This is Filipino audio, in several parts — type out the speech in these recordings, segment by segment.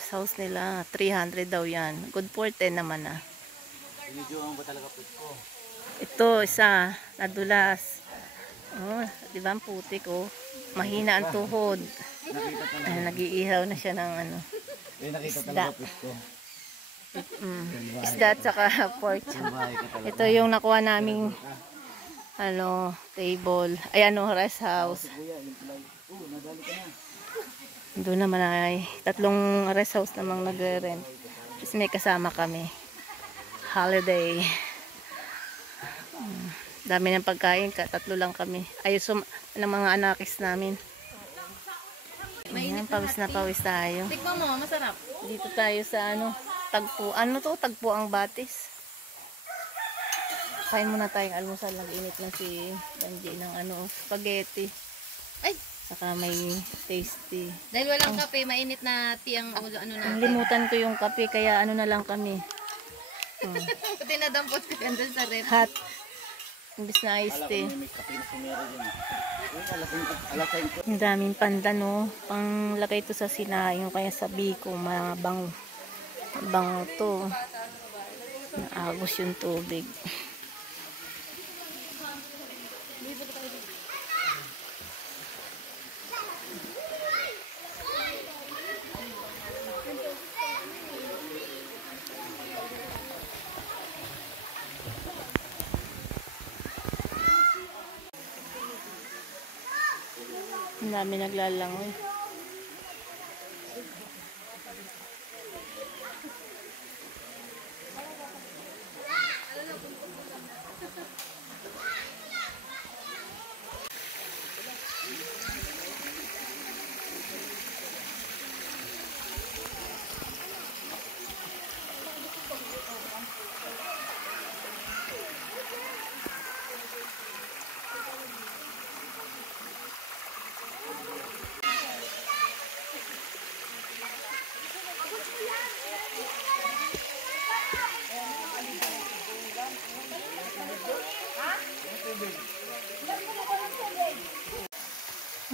rest house nila. 300 daw yan. Good for 10 naman ah. Binidyoan ba talaga po ito? Ito, isa. Nadulas. Oh, di ba ang putik oh. Mahina ang tuhod. Ay, nag-iihaw na siya ng ano. Nakita isda. talaga po ito. Isda at saka pork. Ito yung nakuha naming ano, table. Ay ano, rest house. Doon naman ay 3 rest house namang nagre-rent. Tapos may kasama kami. Holiday. Dami ng pagkain, 3 lang kami. Ayos ng mga anakis namin. Ayan, pawis na pawis tayo. Tikman mo, masarap. Dito tayo sa ano, tagpo. Ano to? Tagpo ang batis. Kain muna tayong almusal. Nag-init na si Banji ng ano, spaghetti. Ay! Saka may tasty. Dahil walang kape, mainit na tiyang ulo, ano na. Limutan ko yung kape, kaya ano na lang kami. Pati nadampot ko yan dun sa rep. Hot. Imbis na iced tea. Ang daming pandan, no? Panglagay ito sa sinaing, kaya sabi ko, mabang to. Naagos yung tubig. Ang dami naglalangoy.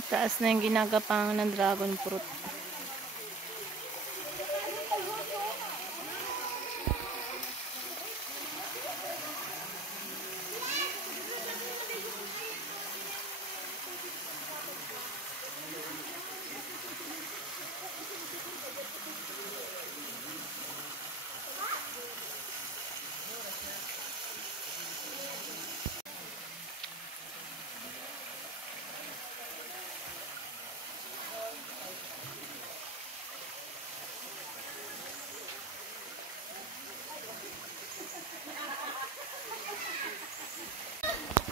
Taas na yung ginagapang ng dragon fruit.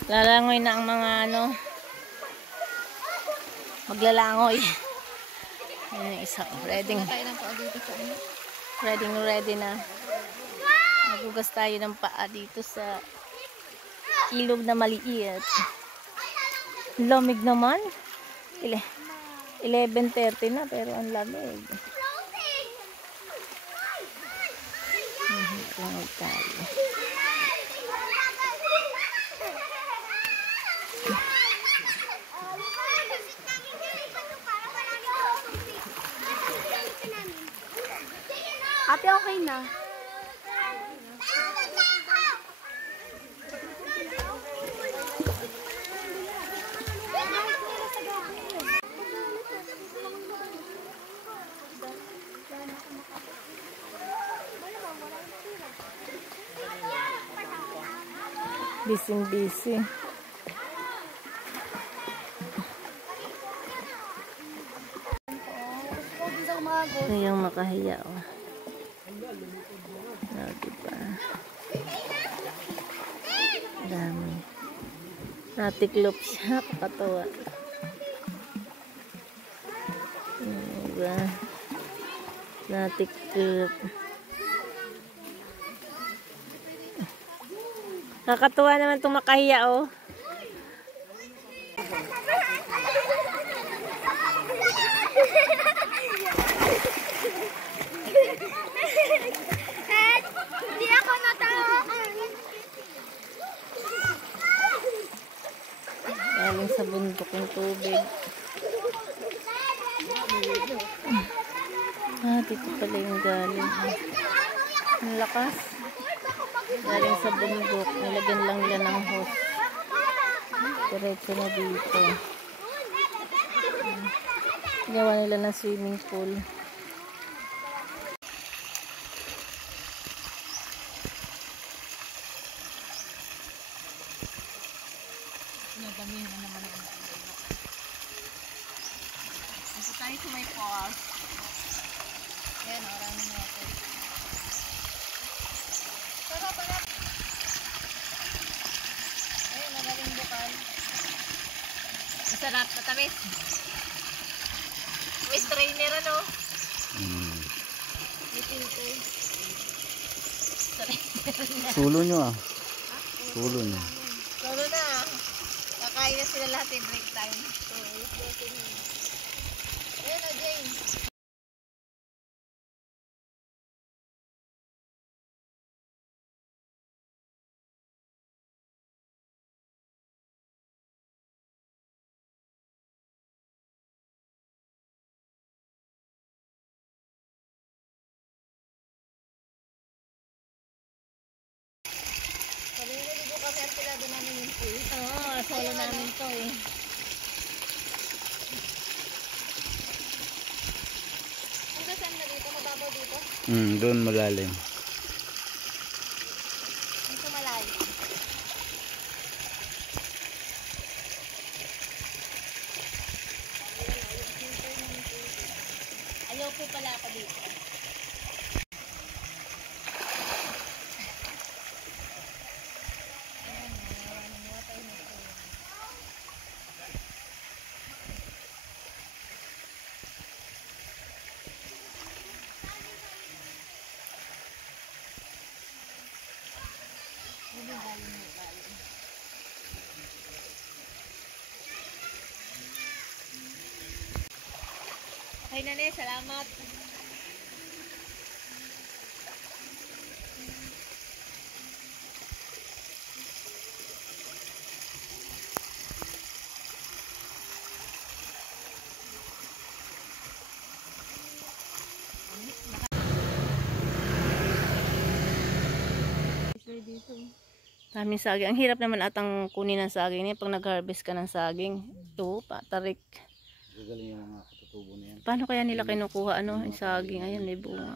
Lalangoy na ang mga ano, maglalangoy. Ayan yung isa, ready na. Nagugas tayo ng paa dito sa ilog na maliit. Lamig naman. 11:30 na pero ang lamig. Langoy tayo. Ate, okay na. Busy. Ito yung makahiya, oh. Oh, diba? Dami. Natiklop siya. Kakatawa. Diba? Natiklop. Nakakatuwa naman itong makahiya, oh. Hindi ako natawa. Galing sa bundok yung tubig. dito pala yung galing. Ang lakas. Galing sa bundok. Nilagyan lang nila ng hose. Diretso na dito. Gawa nila ng swimming pool. Nadamihan na naman ang Ito tayo sa may falls. Yan, marami na ito. Sarap. Ayun, magaling bukal. Masarap, matamis. May strainer ano? May filter. Sulo nyo ah. Sulo nyo. Solo na. Kakain na sila lahat in break time. So, ayun o, James. Naliligo kami at pilado namin yung pool. Oo, solo namin to eh. Hanggang saan na dito? Mababaw dito? Doon malalim. Ang sumalalim. Ayaw po pala ako dito. Okay na ne, salamat. Daming saging. Ang hirap naman atang kunin ng saging niya pag nag-harvest ka ng saging. Ito, patarik. Gagaling yung mga katutubo na yan. Paano kaya nila kinukuha yung saging? Ayan, may bunga.